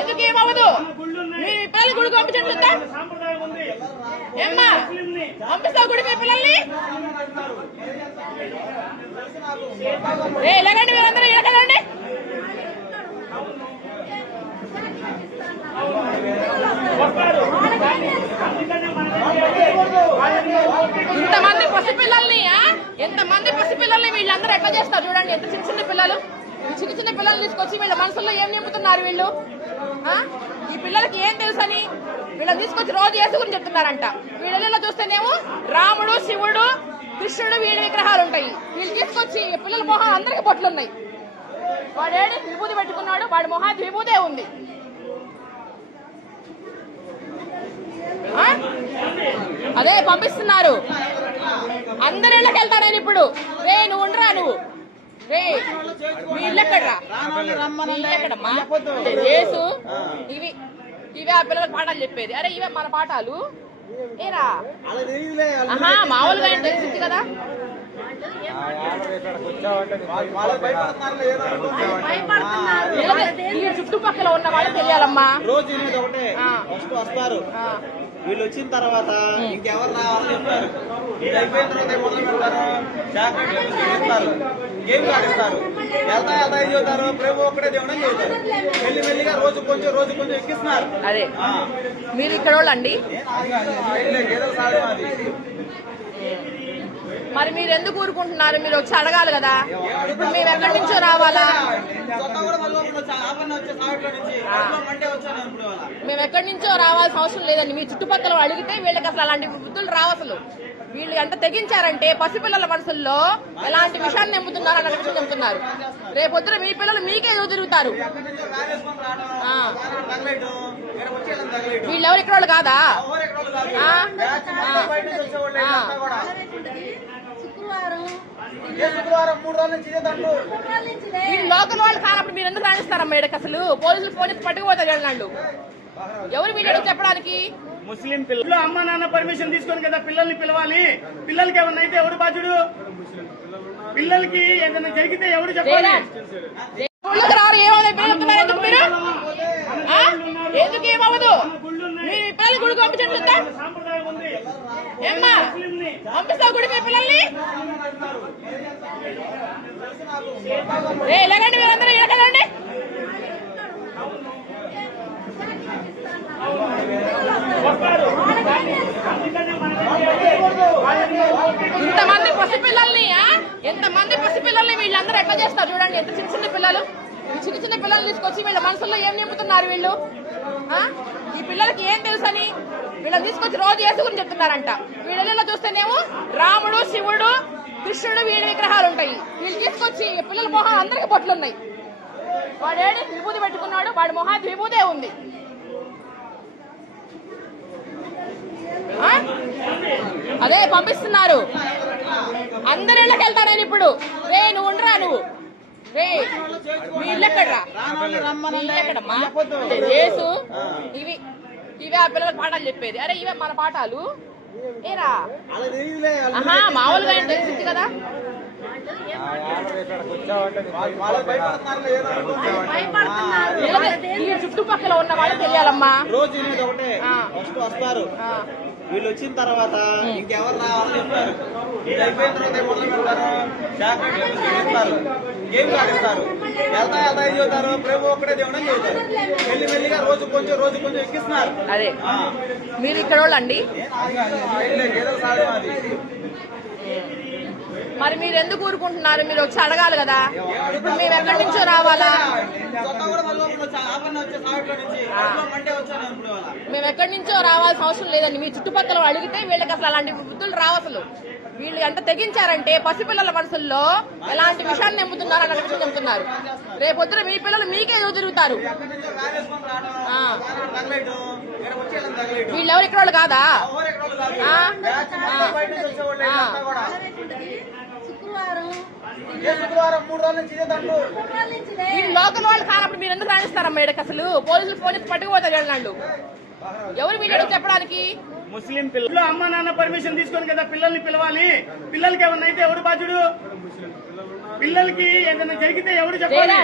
ఎందుకు ఏమవ్వదు? మీరు మీ పిల్లల్ని గుడికి పంపించట్లేదా? ఏమ్మా పంపిస్తావు గుడికి మీ పిల్లల్ని? లేదండి, మీరందరూ కదండి. ఇంతమంది పసిపిల్లల్ని వీళ్ళందరూ ఎట్లా చేస్తారు చూడండి. ఎంత చిన్న చిన్న పిల్లలు, చిన్న చిన్న పిల్లలు తీసుకొచ్చి వీళ్ళ మనసుల్లో ఏం నింపుతున్నారు వీళ్ళు? ఈ పిల్లలకి ఏం తెలుసని వీళ్ళని తీసుకొచ్చి రోజు యేసు గురించి చెప్తున్నారంట. వీళ్ళలో చూస్తేనేమో రాముడు, శివుడు, కృష్ణుడు వీళ్ళ విగ్రహాలు ఉంటాయి. వీళ్ళు తీసుకొచ్చి పిల్లల మొహం అందరికి బొట్లు ఉన్నాయి. వాడేడు విభూతి పెట్టుకున్నాడు, వాడి మొహానికి విభూతే ఉంది. అదే పంపిస్తున్నారు. అందరి ఇళ్ళకి వెళ్తారని ఇప్పుడు. రే నువ్వు ఉండరా, నువ్వు రే మీ ఇల్లు ఎక్కడరా? ఎక్కడమ్మా యేసు? ఇవే ఆ పిల్లలకు పాఠాలు చెప్పేది. అరే ఇవే మన పాఠాలు ఏరా? మామూలుగా తెలిసింది కదా. చుట్టుపక్కల ఉన్న వాళ్ళు తెలియాలమ్మా. రోజు వస్తారు, వీళ్ళు వచ్చిన తర్వాత ఇంకెవరు రావాలని చెప్తారు. ఇది అయిపోయిన తర్వాత మొదలు పెడతారు, చాక్లెట్లు గేమ్స్ ఆడిస్తారు. వెళ్తా ఏం చదువుతారు? ప్రేమ ఒక్కడే దేవుడు అని చదువుతారు. మెల్లిగా రోజు కొంచెం ఎక్కిస్తున్నారు. అదే మీరు ఇక్కడ వాళ్ళండి. మరి మీరు ఎందుకు ఊరుకుంటున్నారు? మీరు వచ్చి అడగాలి కదా. ఇప్పుడు మేము ఎక్కడి నుంచో రావాలా? మేము ఎక్కడి నుంచో రావాల్సిన అవసరం లేదండి. మీ చుట్టుపక్కల అడిగితే వీళ్ళకి అసలు అలాంటి బుద్ధులు రావు. అసలు వీళ్ళు ఎంత తెగించారంటే పసిపిల్లల మనసుల్లో ఎలాంటి విషయాన్ని నింపుతున్నారు అన్న విషయం చెప్తున్నారు. రేపొద్దున మీ పిల్లలు మీకే తిరుగుతారు. వీళ్ళెవరు ఇక్కడ వాళ్ళు కాదా? వీళ్ళు లోకల్ వాళ్ళు కానప్పుడు మీరు ఎందుకు రాణిస్తారమ్మా? ఇక్కడికి అసలు పోలీసులు పట్టుకుపోతారు వెళ్ళండు. ఎవరు వీళ్ళు చెప్పడానికి? ముస్లిం పిల్లలు అమ్మ నాన్న పర్మిషన్ తీసుకొని కదా పిల్లల్ని పిలవాలి. పిల్లలకి ఏమన్నా అయితే ఎవరు బాధ్యుడు? పిల్లలకి ఏదైనా జరిగితే ఎవరు చెప్పాలి? ఎందుకు ఏమవ్వదు? మీరు మీ పిల్లల్ని గుడికి పంపించట్లేదా? ఏమ్మా పంపిస్తావు గుడికి మీ పిల్లల్ని? లేదండి, మీరందరూ కదండి. ఎంతమంది పసిపిల్లల్ని వీళ్ళందరూ ఎట్లా చేస్తారు చూడండి. ఎంత చిన్న చిన్న పిల్లలు, చిన్న చిన్న పిల్లలు తీసుకొచ్చి వీళ్ళ మనసుల్లో ఏం నింపుతున్నారు వీళ్ళు? ఈ పిల్లలకి ఏం తెలుసని వీళ్ళని తీసుకొచ్చి రోజు యేసు గురించి చెప్తున్నారంట. వీళ్ళలో చూస్తేనేమో రాముడు, శివుడు, కృష్ణుడు వీళ్ళ విగ్రహాలు ఉంటాయి. వీళ్ళు తీసుకొచ్చి పిల్లల మొహం అందరికి బొట్లు ఉన్నాయి. వాడేడు విభూతి పెట్టుకున్నాడు, వాడి మొహానికి విభూతే ఉంది. అదే పంపిస్తున్నారు. అందరి ఇళ్ళకి వెళ్తారని ఇప్పుడు. రే నువ్వు ఉండరా, నువ్వు రే మీ ఇల్లు ఎక్కడరా? ఎక్కడమ్మా యేసు? ఇవే ఆ పిల్లలకు పాఠాలు చెప్పేది. అరే ఇవే మన పాఠాలు ఏరా? మామూలుగా తెలిసింది కదా. చుట్టుపక్కల ఉన్న వాళ్ళు తెలియాలమ్మా. రోజు వస్తారు, వీళ్ళు వచ్చిన తర్వాత ఇంకెవరు రావాలని చెప్తారు. ఇది అయిపోయిన తర్వాత మొదలు పెడతారు, చాక్లెట్లు గేమ్స్ ఆడిస్తారు. వెళ్తా ఏం చదువుతారు? ప్రేమ ఒక్కడే దేవుడు అని చదువుతారు. మెల్లిగా రోజు కొంచెం ఎక్కిస్తున్నారు. అదే మీరు ఇక్కడ వాళ్ళండి. మరి మీరు ఎందుకు ఊరుకుంటున్నారు? మీరు వచ్చి అడగాలి కదా. ఇప్పుడు మేము ఎక్కడి నుంచో రావాలా? మేము ఎక్కడి నుంచో రావాల్సిన అవసరం లేదండి. మీ చుట్టుపక్కల అడిగితే వీళ్ళకి అసలు అలాంటి బుద్ధులు రావు. అసలు వీళ్ళు ఎంత తెగించారంటే పసిపిల్లల మనసుల్లో ఎలాంటి విషయాన్ని నింపుతున్నారు అన్న విషయం చెప్తున్నారు. రేపొద్దున మీ పిల్లలు మీకే తిరుగుతారు. వీళ్ళెవరు ఇక్కడ వాళ్ళు కాదా? వీళ్ళు లోకల్ వాళ్ళు కానప్పుడు మీరు ఎందుకు రాణిస్తారమ్మా? ఇక్కడికి అసలు పోలీసులు పట్టుకుపోతారు వెళ్ళండు. ఎవరు వీళ్ళు చెప్పడానికి? ముస్లిం పిల్లలు అమ్మ నాన్న పర్మిషన్ తీసుకొని కదా పిల్లల్ని పిలవాలి. పిల్లలకి ఏమన్నా అయితే ఎవరు బాధ్యుడు? పిల్లలకి ఏదైనా జరిగితే ఎవరు చెప్పాలి?